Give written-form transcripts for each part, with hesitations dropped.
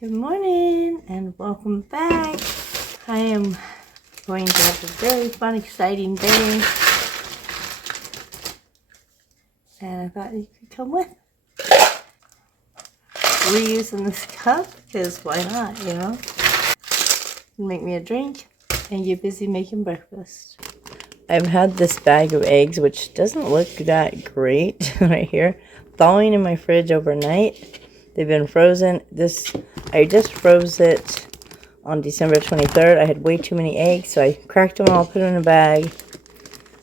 Good morning and welcome back. I am going to have a very fun, exciting day. And I thought you could come with. Reusing this cup because why not, you know? Make me a drink and get busy making breakfast. I've had this bag of eggs, which doesn't look that great right here, thawing in my fridge overnight. They've been frozen. I just froze it on December 23rd. I had way too many eggs, so I cracked them all, put them in a bag.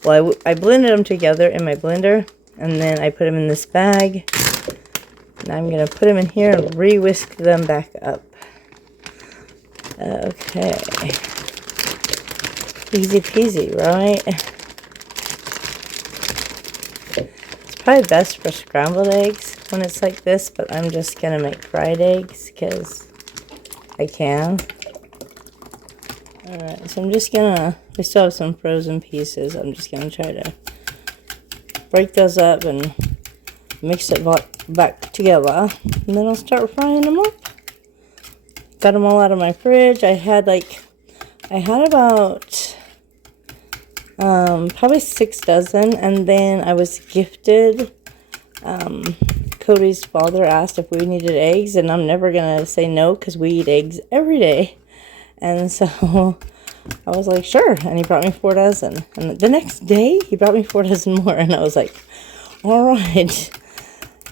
Well, I blended them together in my blender, and then I put them in this bag. Now I'm going to put them in here and re-whisk them back up. Okay. Easy peasy, right? It's probably best for scrambled eggs when it's like this, but I'm just going to make fried eggs because I can. Alright, so I'm just going to, we still have some frozen pieces. I'm just going to try to break those up and mix it back together. And then I'll start frying them up. Got them all out of my fridge. I had about probably 6 dozen, and then I was gifted. Cody's father asked if we needed eggs, and I'm never gonna say no because we eat eggs every day. And so I was like, sure. And he brought me 4 dozen. And the next day, he brought me 4 dozen more, and I was like, all right.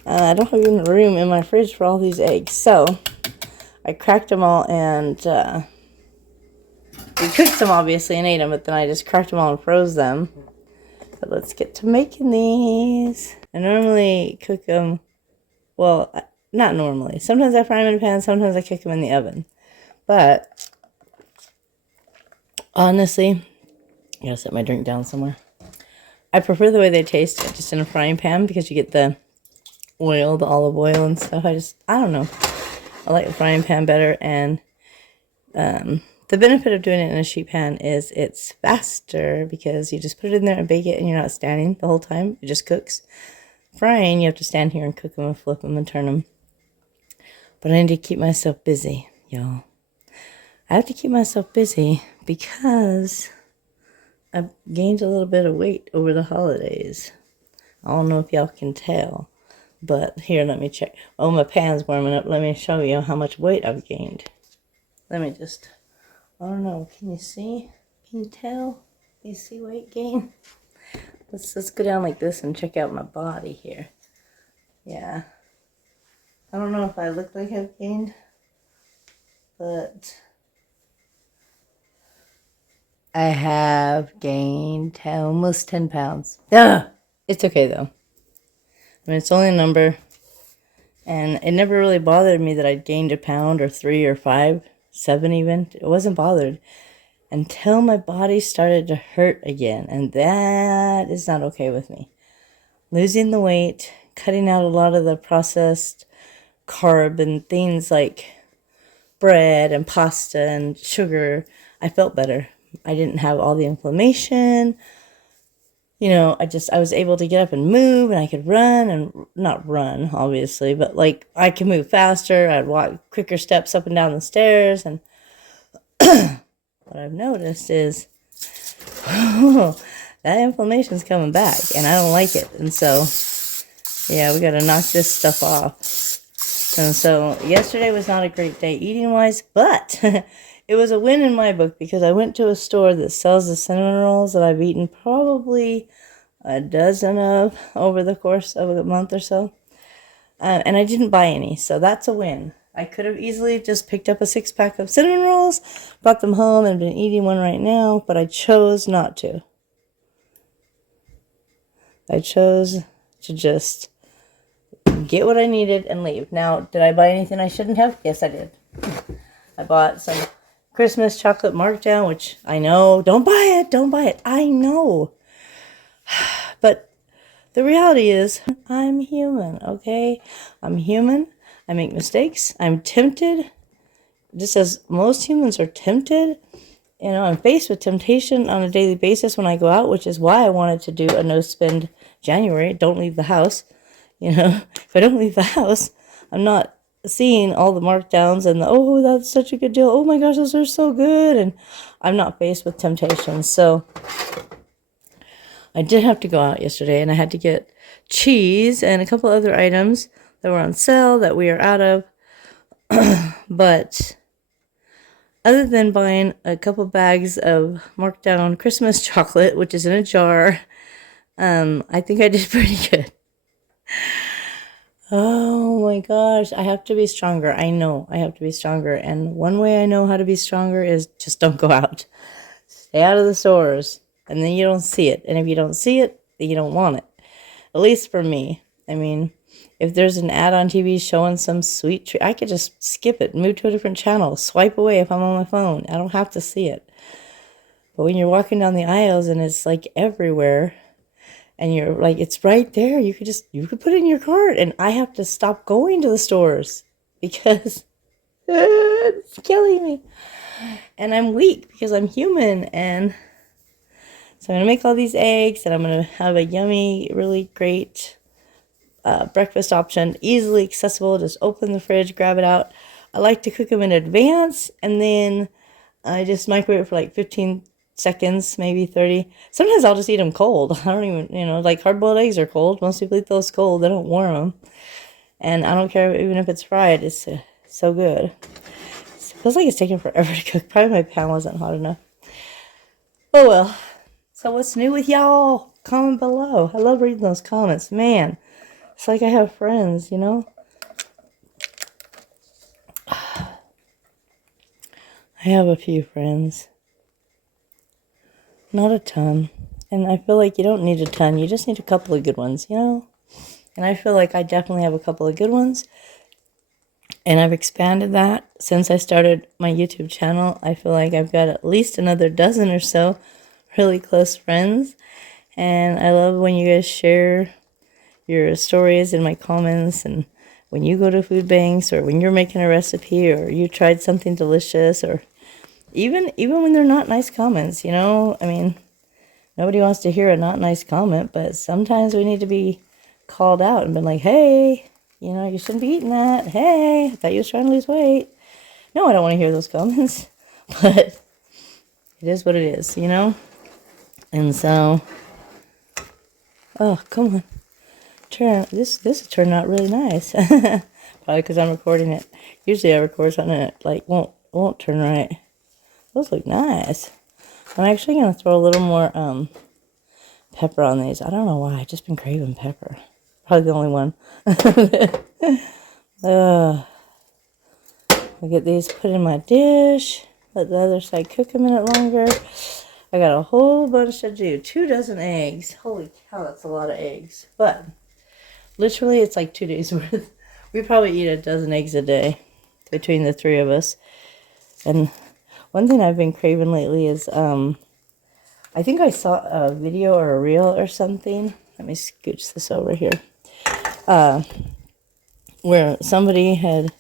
I don't have even room in my fridge for all these eggs, so I cracked them all and we cooked them obviously and ate them, but then I just cracked them all and froze them. So let's get to making these. I normally cook them, well, not normally. Sometimes I fry them in a pan, sometimes I cook them in the oven. But honestly, I gotta set my drink down somewhere. I prefer the way they taste just in a frying pan because you get the oil, the olive oil and stuff. I don't know. I like the frying pan better, and the benefit of doing it in a sheet pan is it's faster because you just put it in there and bake it and you're not standing the whole time. It just cooks. Frying, you have to stand here and cook them and flip them and turn them. But I need to keep myself busy, y'all. I have to keep myself busy because I've gained a little bit of weight over the holidays. I don't know if y'all can tell. But here, let me check. Oh, my pan's warming up. Let me show you how much weight I've gained. Let me just, I don't know. Can you see? Can you tell? Can you see weight gain? Let's go down like this and check out my body here. Yeah. I don't know if I look like I've gained, but I have gained almost 10 pounds. Ugh! It's okay, though. I mean, it's only a number, and it never really bothered me that I gained a pound or 3 or 5, 7 even. It wasn't bothered until my body started to hurt again, and that is not okay with me. Losing the weight, cutting out a lot of the processed carb and things like bread and pasta and sugar, I felt better. I didn't have all the inflammation. You know, I was able to get up and move, and I could run, and not run, obviously, but like I could move faster. I'd walk quicker steps up and down the stairs. And what I've noticed is that inflammation's coming back, and I don't like it. And so, yeah, we got to knock this stuff off. And so yesterday was not a great day eating-wise, but it was a win in my book because I went to a store that sells the cinnamon rolls that I've eaten probably a dozen of over the course of a month or so. And I didn't buy any, so that's a win. I could have easily just picked up a 6-pack of cinnamon rolls, brought them home, and been eating one right now, but I chose not to. I chose to just get what I needed and leave. Now, did I buy anything I shouldn't have? Yes, I did. I bought some Christmas chocolate markdown, which I know, don't buy it, I know. But the reality is, I'm human, okay? I'm human, I make mistakes, I'm tempted, just as most humans are tempted. You know, I'm faced with temptation on a daily basis when I go out, which is why I wanted to do a no-spend January, don't leave the house. You know, if I don't leave the house, I'm not seeing all the markdowns and the, oh, that's such a good deal. Oh my gosh, those are so good. And I'm not faced with temptations. So I did have to go out yesterday and I had to get cheese and a couple other items that were on sale that we are out of. But other than buying a couple bags of markdown Christmas chocolate, which is in a jar, I think I did pretty good. Oh my gosh, I have to be stronger. I know I have to be stronger. And one way I know how to be stronger is just don't go out. Stay out of the stores. And then you don't see it. And if you don't see it, then you don't want it. At least for me. I mean, if there's an ad on TV showing some sweet treat, I could just skip it, move to a different channel, swipe away if I'm on my phone. I don't have to see it. But when you're walking down the aisles and it's like everywhere, and you're like, it's right there, you could put it in your cart, and I have to stop going to the stores because it's killing me. And I'm weak because I'm human, and so I'm going to make all these eggs, and I'm going to have a yummy, really great breakfast option, easily accessible. Just open the fridge, grab it out. I like to cook them in advance, and then I just microwave it for like 15 seconds, maybe 30. Sometimes I'll just eat them cold. I don't even, like hard-boiled eggs are cold. Most people eat those cold. They don't warm them. And I don't care even if it's fried. It's so good. It feels like it's taking forever to cook. Probably my pan wasn't hot enough. Oh well. So what's new with y'all? Comment below. I love reading those comments. Man, it's like I have friends, I have a few friends. Not a ton. And I feel like you don't need a ton. You just need a couple of good ones, And I feel like I definitely have a couple of good ones. And I've expanded that since I started my YouTube channel. I feel like I've got at least another dozen or so really close friends. And I love when you guys share your stories in my comments, and when you go to food banks, or when you're making a recipe, or you tried something delicious, or even when they're not nice comments, I mean, nobody wants to hear a not nice comment, but sometimes we need to be called out and been like, hey, you shouldn't be eating that. Hey, I thought you was trying to lose weight. No, I don't want to hear those comments, but it is what it is, And so, oh, come on. This turned out really nice. Probably because I'm recording it. Usually I record something and it like won't turn right. Those look nice. I'm actually gonna throw a little more pepper on these. I don't know why. I've just been craving pepper. Probably the only one. I'll get these put in my dish. Let the other side cook a minute longer. I got a whole bunch to do. 2 dozen eggs. Holy cow, that's a lot of eggs. But literally, it's like 2 days worth. We probably eat a dozen eggs a day between the 3 of us. And one thing I've been craving lately is, I think I saw a video or a reel or something. Let me scooch this over here. Where somebody had,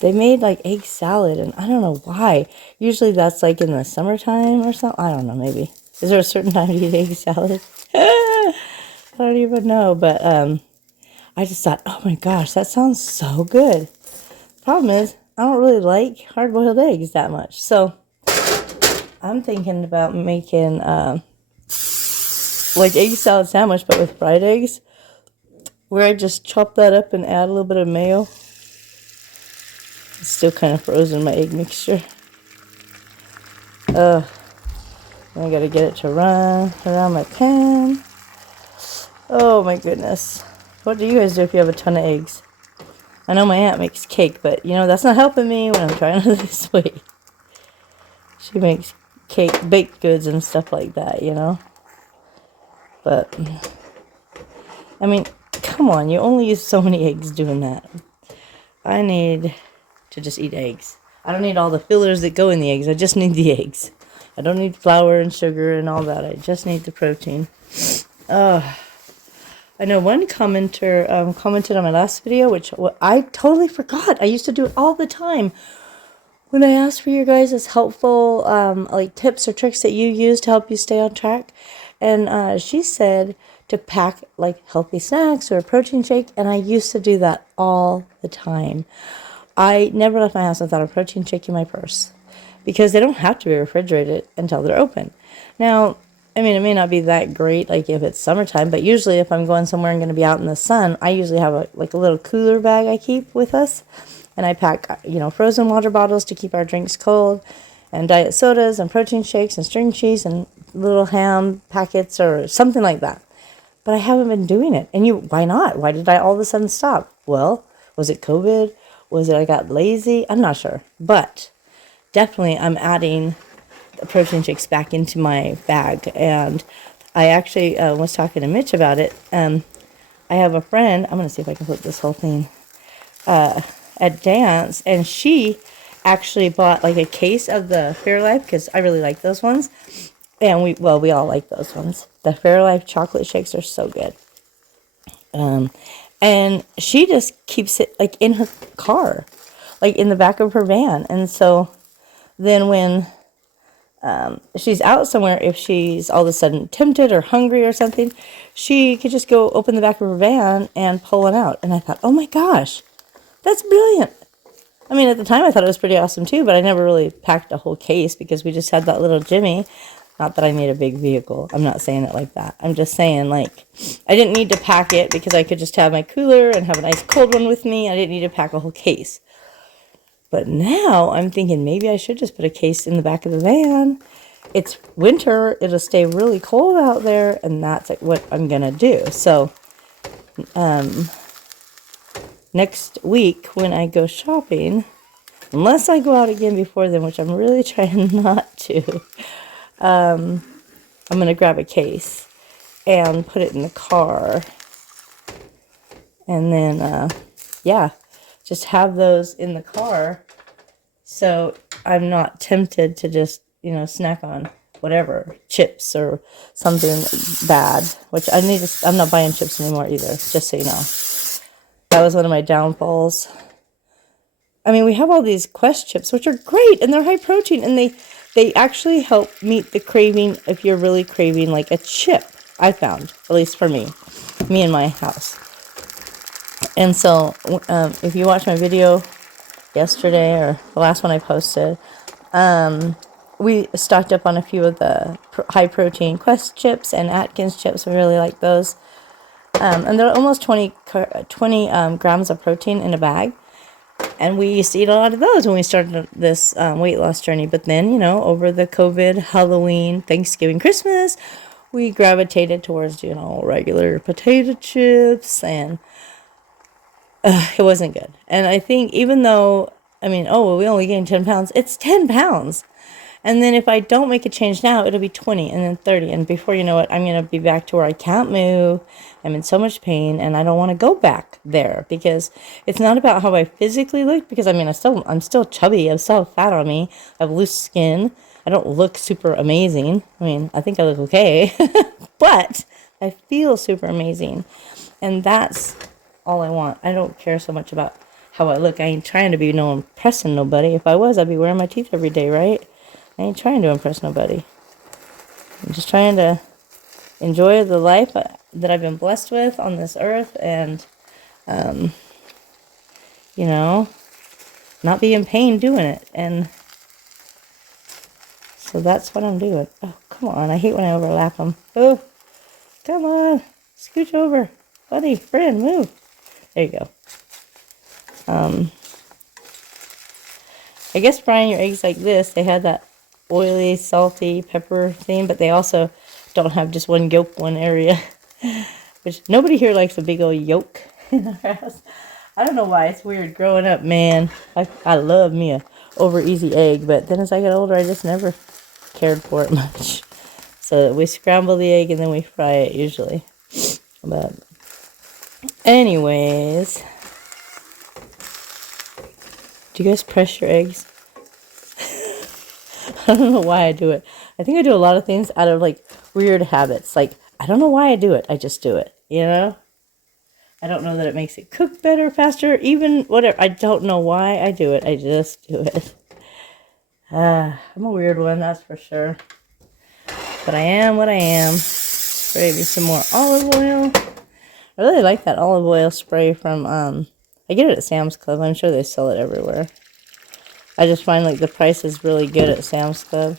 they made like egg salad, and I don't know why. Usually that's like in the summertime or something. I don't know, maybe. Is there a certain time to eat egg salad? I don't even know, but I just thought, oh my gosh, that sounds so good. Problem is, I don't really like hard-boiled eggs that much, so I'm thinking about making like egg salad sandwich, but with fried eggs, where I just chop that up and add a little bit of mayo. It's still kind of frozen, my egg mixture. I gotta get it to run around my pan. Oh my goodness. What do you guys do if you have a ton of eggs? I know my aunt makes cake, but that's not helping me when I'm trying to lose weight. She makes cake, baked goods and stuff like that, But, I mean, come on, you only use so many eggs doing that. I need to just eat eggs. I don't need all the fillers that go in the eggs. I just need the eggs. I don't need flour and sugar and all that. I just need the protein. I know one commenter commented on my last video, which I totally forgot. I used to do it all the time. When I asked for your guys' helpful like tips or tricks that you use to help you stay on track. And she said to pack like healthy snacks or a protein shake. And I used to do that all the time. I never left my house without a protein shake in my purse because they don't have to be refrigerated until they're open. Now, I mean, it may not be that great, like if it's summertime, but usually if I'm going somewhere and going to be out in the sun, I usually have a little cooler bag I keep with us. And I pack, frozen water bottles to keep our drinks cold, and diet sodas and protein shakes and string cheese and little ham packets or something like that. But I haven't been doing it. And why not? Why did I all of a sudden stop? Well, was it COVID? Was it I got lazy? I'm not sure. But definitely I'm adding protein shakes back into my bag. And I actually was talking to Mitch about it. I have a friend. I'm going to see if I can flip this whole thing. At Dance, and she actually bought like a case of the Fairlife because I really like those ones. And we all like those ones. The Fairlife chocolate shakes are so good. And she just keeps it like in her car, like in the back of her van. And so then when she's out somewhere, if she's all of a sudden tempted or hungry or something, she could just go open the back of her van and pull one out. And I thought, oh my gosh, that's brilliant. I mean, at the time I thought it was pretty awesome too, but I never really packed a whole case because we just had that little Jimmy. Not that I need a big vehicle. I'm not saying it like that. I'm just saying like I didn't need to pack it because I could just have my cooler and have a nice cold one with me. I didn't need to pack a whole case. But now I'm thinking maybe I should just put a case in the back of the van. It's winter. It'll stay really cold out there, and that's like what I'm going to do. So, next week when I go shopping, unless I go out again before then, which I'm really trying not to, I'm going to grab a case and put it in the car. And then, just have those in the car so I'm not tempted to just, snack on whatever, chips or something bad, which I'm not buying chips anymore either, just so you know. That was one of my downfalls. I mean, we have all these Quest chips, which are great, and they're high protein, and they actually help meet the craving if you're really craving like a chip, I found, at least for me in my house. And so, if you watched my video yesterday, or the last one I posted, we stocked up on a few of the high protein Quest chips and Atkins chips. We really like those. And they're almost 20 grams of protein in a bag. And we used to eat a lot of those when we started this weight loss journey. But then, over the COVID, Halloween, Thanksgiving, Christmas, we gravitated towards, regular potato chips. And it wasn't good. And I think even though, we only gained 10 pounds, it's 10 pounds. And then if I don't make a change now, it'll be 20 and then 30. And before you know it, I'm going to be back to where I can't move. I'm in so much pain, and I don't want to go back there because it's not about how I physically look. Because I'm still chubby. I still have fat on me. I have loose skin. I don't look super amazing. I think I look okay, but I feel super amazing. And that's all I want. I don't care so much about how I look. I ain't trying to be impressing nobody. If I was, I'd be wearing my teeth every day, right? I ain't trying to impress nobody. I'm just trying to enjoy the life that I've been blessed with on this earth and, not be in pain doing it. And so that's what I'm doing. Oh, come on. I hate when I overlap them. Oh, come on. Scooch over. Buddy, friend, move. There you go. I guess frying your eggs like this, they had that oily, salty pepper thing, but they also don't have just one yolk, one area, which nobody here likes a big old yolk in our house. I don't know why. It's weird. Growing up, man, I love me a over easy egg, but then as I got older, I just never cared for it much. So we scramble the egg and then we fry it usually. But anyways, do you guys press your eggs? I don't know why I do it. I think I do a lot of things out of weird habits. I don't know why I do it. I just do it, I don't know that it makes it cook better, faster, even whatever. I don't know why I do it. I just do it. I'm a weird one, that's for sure. But I am what I am. Spray me some more olive oil. I really like that olive oil spray from, I get it at Sam's Club. I'm sure they sell it everywhere. I just find like the price is really good at Sam's Club.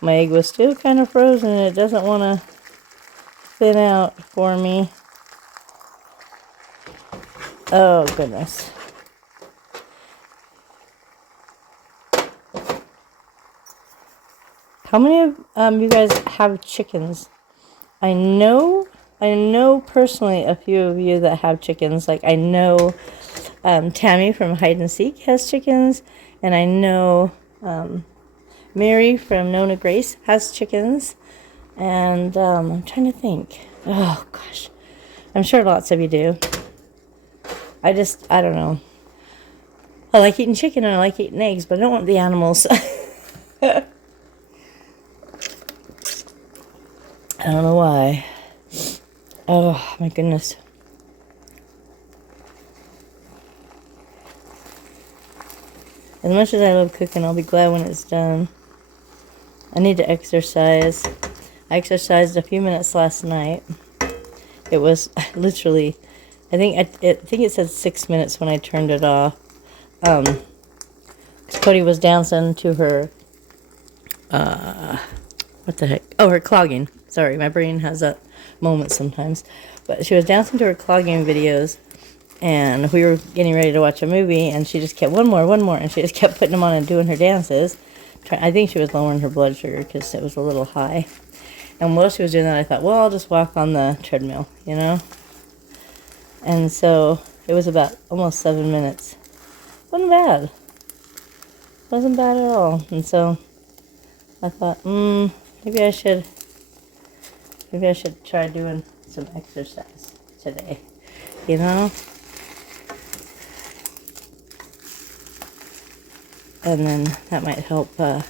My egg was still kind of frozen and it doesn't want to thin out for me. Oh, goodness. How many of you guys have chickens? I know personally a few of you that have chickens. Like I know Tammy from Hide and Seek has chickens, and I know Mary from Nona Grace has chickens, and I'm trying to think. Oh gosh, I'm sure lots of you do. I don't know. I like eating chicken and I like eating eggs, but I don't want the animals. I don't know why. Oh, my goodness. As much as I love cooking, I'll be glad when it's done. I need to exercise. I exercised a few minutes last night. It was literally, I think it said 6 minutes when I turned it off. Cody was dancing to her, what the heck? Oh, her clogging. Sorry, my brain has that moment sometimes. But she was dancing to her clogging videos, and we were getting ready to watch a movie, and she just kept, one more, and she just kept putting them on and doing her dances. I think she was lowering her blood sugar because it was a little high. And while she was doing that, I thought, well, I'll just walk on the treadmill, you know? And so it was about almost 7 minutes. Wasn't bad. Wasn't bad at all. And so I thought, maybe I should try doing some exercise today, you know? And then that might help. I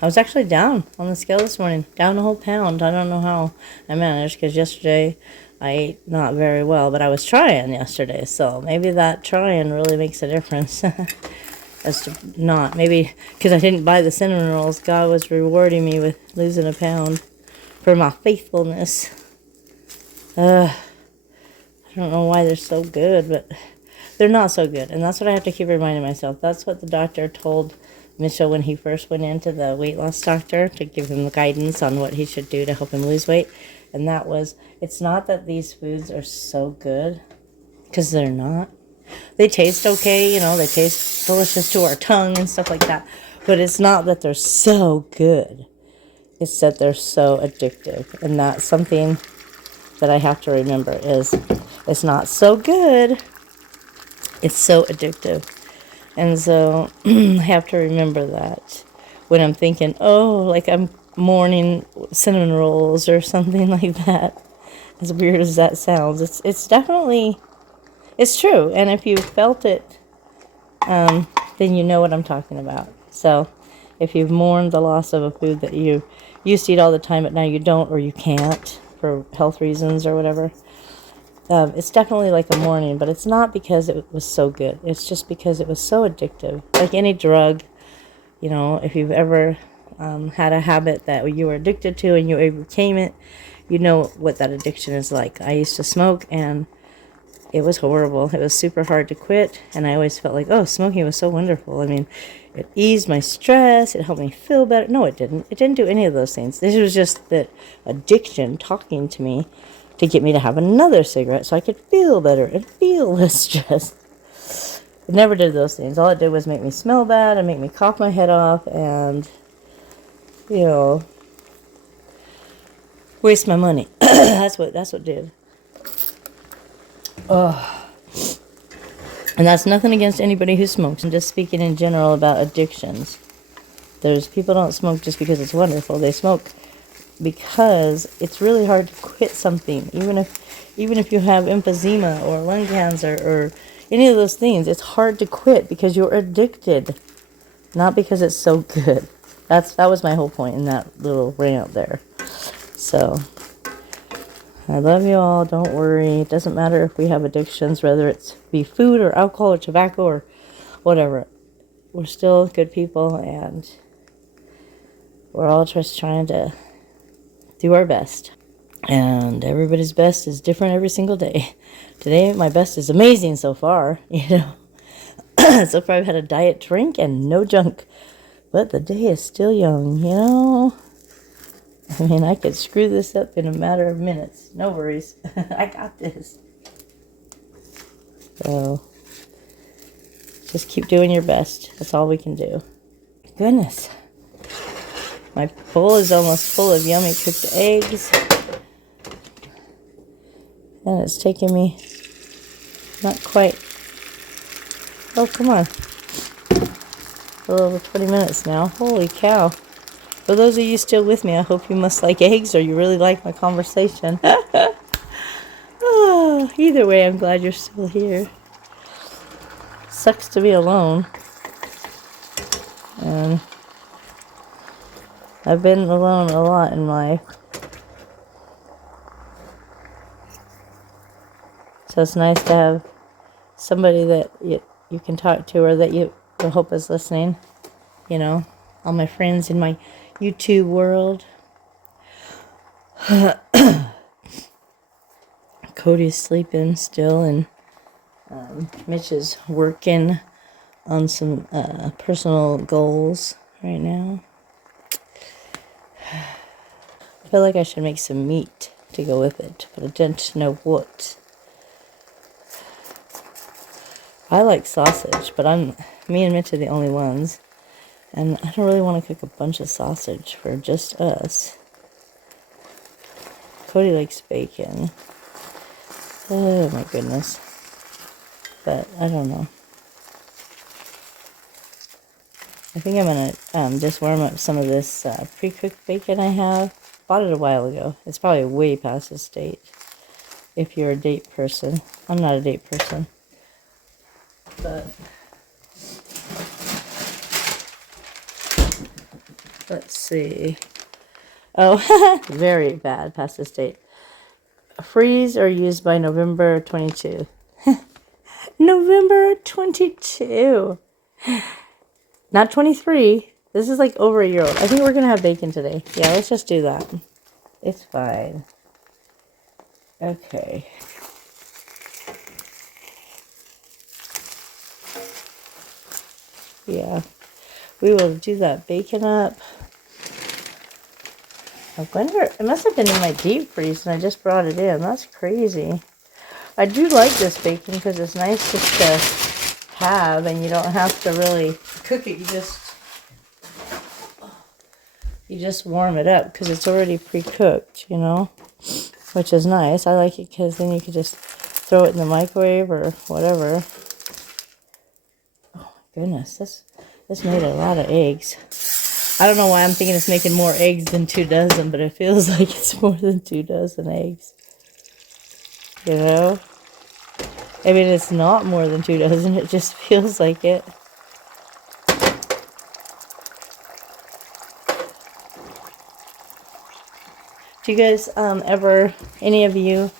was actually down on the scale this morning, down a whole pound. I don't know how I managed, because yesterday I ate not very well, but I was trying yesterday, so maybe that trying really makes a difference. As to not, maybe because I didn't buy the cinnamon rolls, God was rewarding me with losing a pound for my faithfulness. I don't know why they're so good, but they're not so good, and that's what I have to keep reminding myself. That's what the doctor told Mitchell when he first went into the weight loss doctor to give him the guidance on what he should do to help him lose weight. And that was, it's not that these foods are so good, because they're not. They taste okay, you know, they taste delicious to our tongue and stuff like that. But it's not that they're so good. It's that they're so addictive. And that's something that I have to remember is it's not so good. It's so addictive. And so I have to remember that when I'm thinking, oh, like I'm mourning cinnamon rolls or something like that. As weird as that sounds, it's definitely, it's true. And if you felt it, then you know what I'm talking about. So if you've mourned the loss of a food that you used to eat all the time, but now you don't or you can't for health reasons or whatever, it's definitely like a mourning, but it's not because it was so good. It's just because it was so addictive. Like any drug, you know, if you've ever had a habit that you were addicted to and you overcame it, you know what that addiction is like. I used to smoke, and it was horrible. It was super hard to quit, and I always felt like, oh, smoking was so wonderful. I mean, it eased my stress. It helped me feel better. No, it didn't. It didn't do any of those things. This was just that addiction talking to me to get me to have another cigarette so I could feel better and feel less stressed. It never did those things. All it did was make me smell bad and make me cough my head off and, you know, waste my money. That's what it did. Oh. And that's nothing against anybody who smokes. I'm just speaking in general about addictions. There's people don't smoke just because it's wonderful. They smoke because it's really hard to quit something. Even if you have emphysema or lung cancer or any of those things, it's hard to quit because you're addicted, not because it's so good. That was my whole point in that little rant there. So I love you all. Don't worry. It doesn't matter if we have addictions, whether it's be food or alcohol or tobacco or whatever. We're still good people, and we're all just trying to do our best. And everybody's best is different every single day. Today, my best is amazing so far, So far, I've had a diet drink and no junk. But the day is still young, I mean, I could screw this up in a matter of minutes. No worries. I got this. So, just keep doing your best. That's all we can do. Goodness. My bowl is almost full of yummy cooked eggs. And it's taking me not quite. Oh, come on. A little over 20 minutes now. Holy cow. For those of you still with me, I hope you must like eggs or you really like my conversation. Oh, either way, I'm glad you're still here. Sucks to be alone. And I've been alone a lot in life. So it's nice to have somebody that you can talk to or that you hope is listening. All my friends in my YouTube world. Cody's sleeping still, and Mitch is working on some personal goals right now. I feel like I should make some meat to go with it, but I don't know what. I like sausage, but me and Mitch are the only ones. And I don't really want to cook a bunch of sausage for just us. Cody likes bacon. Oh my goodness. But I don't know. I think I'm going to just warm up some of this pre-cooked bacon I have. Bought it a while ago. It's probably way past its date. If you're a date person. I'm not a date person. But let's see. Oh, very bad past this date. Freeze or use by November 22. November 22. Not 23. This is like over a year old. I think we're going to have bacon today. Yeah, let's just do that. It's fine. Okay. Yeah. We will do that bacon up. I wonder, it must have been in my deep freeze and I just brought it in. That's crazy. I do like this bacon because it's nice just to have and you don't have to really cook it. You just warm it up because it's already pre-cooked, which is nice. I like it because then you could just throw it in the microwave or whatever. Oh my goodness, this made a lot of eggs. I don't know why I'm thinking it's making more eggs than 2 dozen, but it feels like it's more than 2 dozen eggs. I mean, it's not more than 2 dozen. It just feels like it. Do you guys any of you,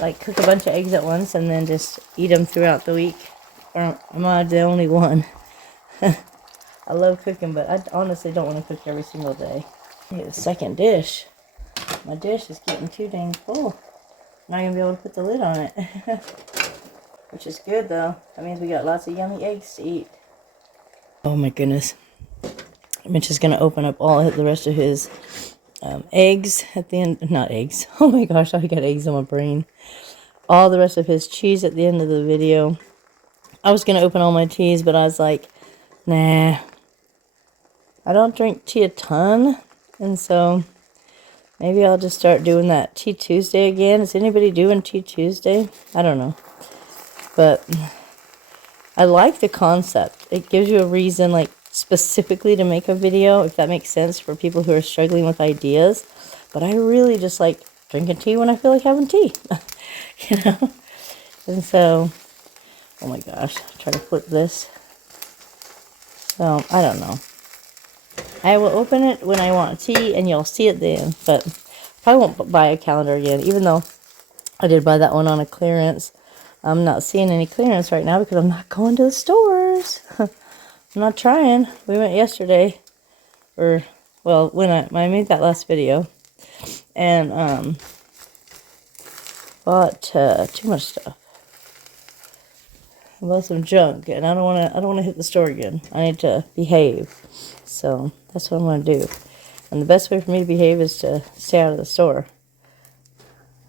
like cook a bunch of eggs at once and then just eat them throughout the week? Or am I the only one? I love cooking, but I honestly don't want to cook every single day. I need a second dish. My dish is getting too dang full. I'm not going to be able to put the lid on it. Which is good, though. That means we got lots of yummy eggs to eat. Oh, my goodness. Mitch is going to open up all the rest of his eggs at the end. Not eggs. Oh, my gosh. I got eggs on my brain. All the rest of his cheese at the end of the video. I was going to open all my teas, but I was like, nah. I don't drink tea a ton, and so maybe I'll just start doing that Tea Tuesday again. Is anybody doing Tea Tuesday? I don't know. But I like the concept. It gives you a reason, like, specifically to make a video, if that makes sense for people who are struggling with ideas. But I really just like drinking tea when I feel like having tea. And so, oh my gosh, try to flip this. So, I don't know. I will open it when I want tea, and you'll see it then. But I won't buy a calendar again, even though I did buy that one on a clearance. I'm not seeing any clearance right now because I'm not going to the stores. I'm not trying. We went yesterday, or Well, when I made that last video, and bought too much stuff. I bought some junk, and I don't want to hit the store again. I need to behave. So that's what I'm going to do. And the best way for me to behave is to stay out of the store.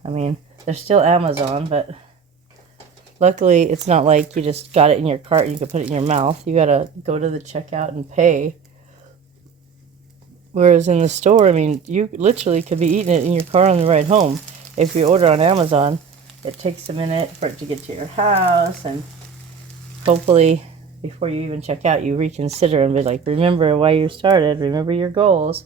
I mean, there's still Amazon, but luckily it's not like you just got it in your cart and you can put it in your mouth. You got to go to the checkout and pay. Whereas in the store, I mean, you literally could be eating it in your car on the ride home. If you order on Amazon, it takes a minute for it to get to your house, and hopefully before you even check out, you reconsider and be like, remember why you started, remember your goals.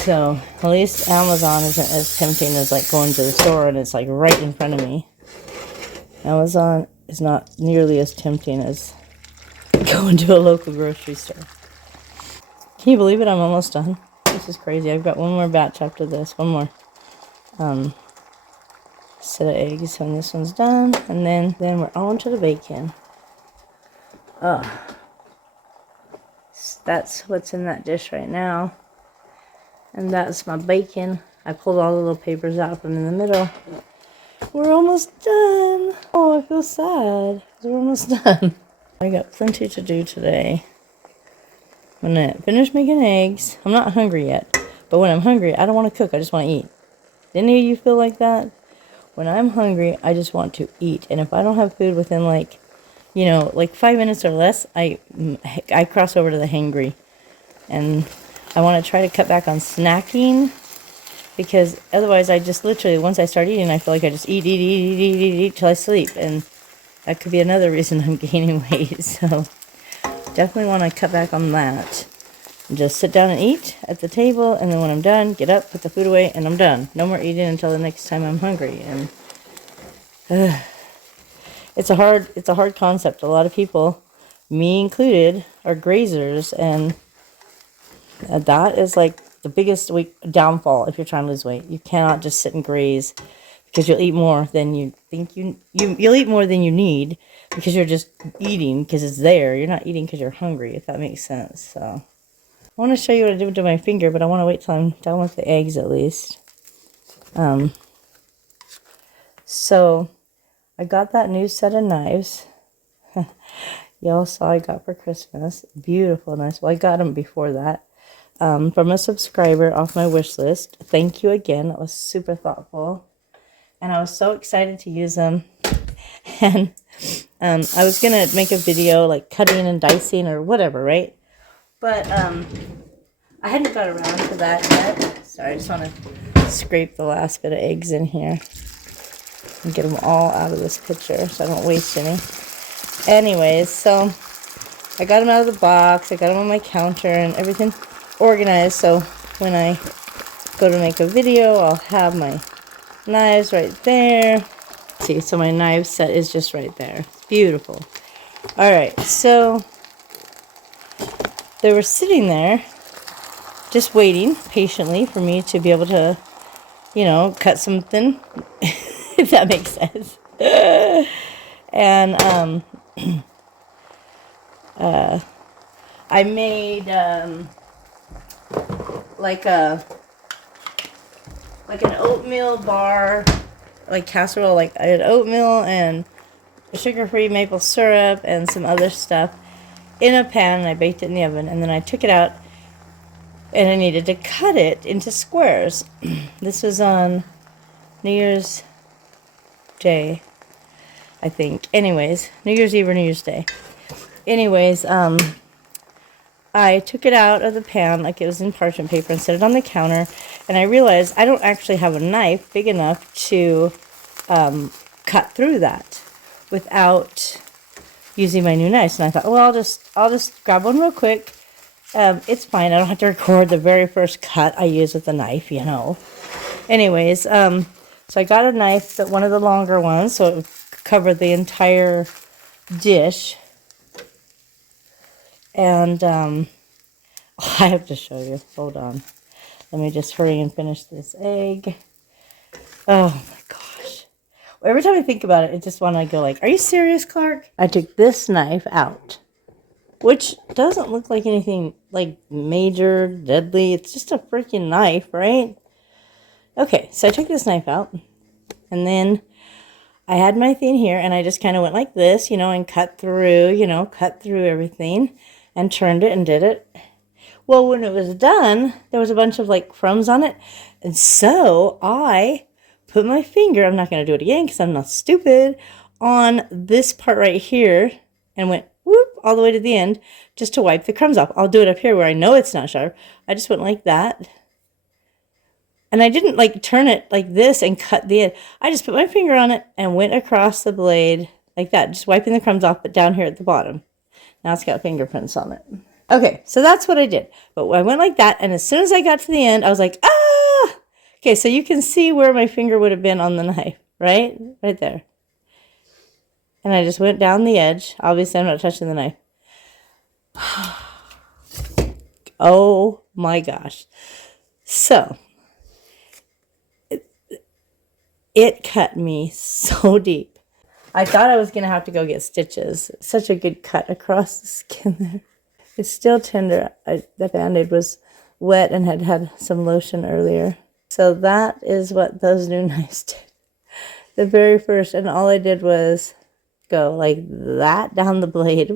So at least Amazon isn't as tempting as like going to the store and it's like right in front of me. Amazon is not nearly as tempting as going to a local grocery store. Can you believe it? I'm almost done. This is crazy. I've got one more batch after this. One more set of eggs when this one's done. And then we're on to the bacon. Oh. That's what's in that dish right now. And that's my bacon. I pulled all the little papers out from in the middle. We're almost done. Oh, I feel sad. We're almost done. I got plenty to do today. I'm going to finish making eggs. I'm not hungry yet. But when I'm hungry, I don't want to cook. I just want to eat. Any of you feel like that? When I'm hungry, I just want to eat. And if I don't have food within like 5 minutes or less, I cross over to the hangry. And I want to try to cut back on snacking. Because otherwise I just literally, once I start eating, I feel like I just eat till I sleep. And that could be another reason I'm gaining weight. So definitely want to cut back on that. And just sit down and eat at the table, and then when I'm done, get up, put the food away, and I'm done. No more eating until the next time I'm hungry. And it's a hard concept. A lot of people, me included, are grazers, and that is like the biggest downfall if you're trying to lose weight. You cannot just sit and graze, because you'll eat more than you think you'll eat more than you need, because you're just eating because it's there. You're not eating because you're hungry, if that makes sense. So I want to show you what I did to my finger, but I want to wait till I'm done with the eggs at least. So I got that new set of knives. Y'all saw I got for Christmas. Beautiful knives. Well, I got them before that. From a subscriber off my wish list. Thank you again. That was super thoughtful. And I was so excited to use them. And I was going to make a video like cutting and dicing or whatever, right? But I hadn't got around to that yet. Sorry, I just want to scrape the last bit of eggs in here and get them all out of this pitcher so I don't waste any. Anyways, so I got them out of the box. I got them on my counter and everything organized. So when I go to make a video, I'll have my knives right there. See, so my knife set is just right there. It's beautiful. All right, so they were sitting there just waiting patiently for me to be able to, cut something, if that makes sense. And I made like an oatmeal bar, like casserole. Like I had oatmeal and sugar-free maple syrup and some other stuff in a pan, and I baked it in the oven, and then I took it out and I needed to cut it into squares. This was on New Year's Day, I think. Anyways, New Year's Eve or New Year's Day. Anyways, I took it out of the pan like it was in parchment paper and set it on the counter, and I realized I don't actually have a knife big enough to cut through that without using my new knives. And I thought, well, I'll just grab one real quick. It's fine. I don't have to record the very first cut I use with the knife, Anyways, so I got a knife, one of the longer ones, so it would cover the entire dish. And I have to show you. Hold on. Let me just hurry and finish this egg. Oh my gosh. Every time I think about it, I just want to go like, are you serious, Clark? I took this knife out. which doesn't look like anything like major, deadly. It's just a freaking knife, right? Okay, so I took this knife out, and then I had my thing here, and I just kind of went like this, you know, and cut through, cut through everything, and turned it and did it. Well, when it was done, there was a bunch of like crumbs on it, and so I put my finger, I'm not going to do it again because I'm not stupid, on this part right here, and went whoop all the way to the end just to wipe the crumbs off. I'll do it up here where I know it's not sharp. I just went like that. And I didn't like turn it like this and cut the end. I just put my finger on it and went across the blade like that, just wiping the crumbs off, but down here at the bottom. Now it's got fingerprints on it. Okay, so that's what I did. But I went like that, and as soon as I got to the end, I was like, ah! Okay, so you can see where my finger would have been on the knife, right? Right there. And I just went down the edge. Obviously, I'm not touching the knife. Oh my gosh. So, it cut me so deep. I thought I was going to have to go get stitches. Such a good cut across the skin there. It's still tender. The Band-Aid was wet and had had some lotion earlier. So that is what those new knives did. The very first, and all I did was go like that down the blade.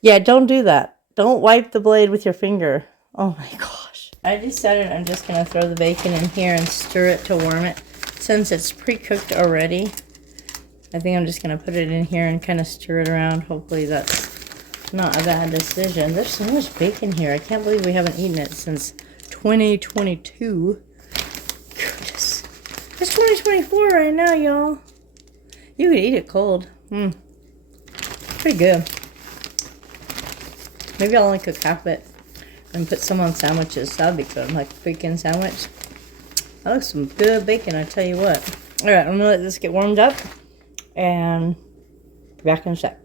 Yeah, don't do that. Don't wipe the blade with your finger. Oh my gosh. I decided I'm just going to throw the bacon in here and stir it to warm it. Since it's pre-cooked already, I think I'm just going to put it in here and kind of stir it around. Hopefully that's not a bad decision. There's so much bacon here. I can't believe we haven't eaten it since 2022. Goodness. It's 2024 right now, y'all. You could eat it cold. Pretty good. Maybe I'll only cook half of it and put some on sandwiches. That'd be good. Like a bacon sandwich. That looks some good bacon, I tell you what. Alright, I'm going to let this get warmed up and be back in a sec.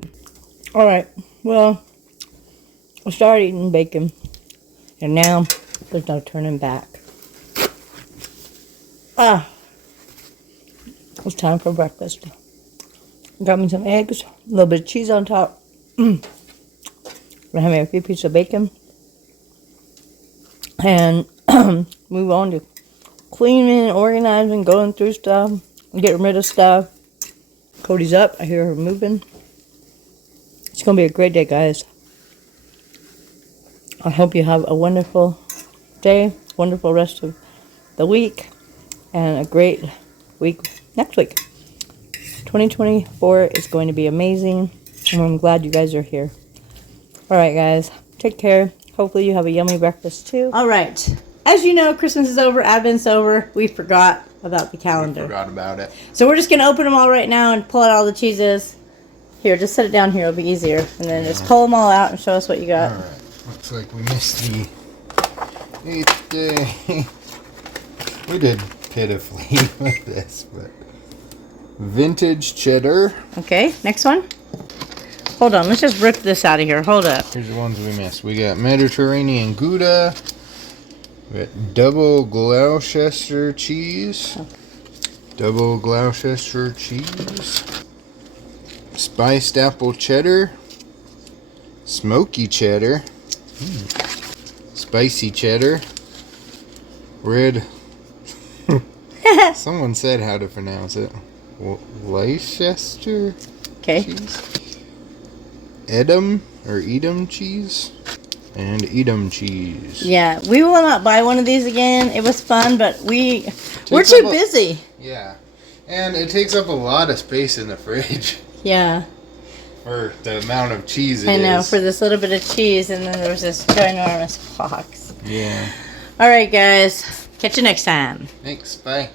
Alright, well, I started eating bacon, and now there's no turning back. It's time for breakfast. Got me some eggs, a little bit of cheese on top. Gonna have me a few pieces of bacon, and move on to cleaning, organizing, going through stuff, getting rid of stuff. Cody's up. I hear her moving. It's going to be a great day, guys. I hope you have a wonderful day, wonderful rest of the week, and a great week next week. 2024 is going to be amazing, and I'm glad you guys are here. Alright, guys. Take care. Hopefully you have a yummy breakfast, too. Alright. As you know, Christmas is over, Advent's over. We forgot about the calendar. We forgot about it. So we're just going to open them all right now and pull out all the cheeses. Here, just set it down here. It'll be easier. And then just pull them all out and show us what you got. Alright. Looks like we missed the 8th day. We did pitifully with this, but... Vintage cheddar. Okay, next one. Hold on, let's just rip this out of here. Hold up. Here's the ones we missed. We got Mediterranean Gouda. We got double Gloucester cheese. Double Gloucester cheese. Spiced apple cheddar. Smoky cheddar. Spicy cheddar. Red. Someone said how to pronounce it. Leicester cheese. Edam or Edam cheese. And Edam cheese. Yeah, we will not buy one of these again. It was fun, but we're too busy. Yeah. And it takes up a lot of space in the fridge. Yeah. For the amount of cheese it is. I know, for this little bit of cheese, and then there's this ginormous box. Yeah. Alright, guys. Catch you next time. Thanks. Bye.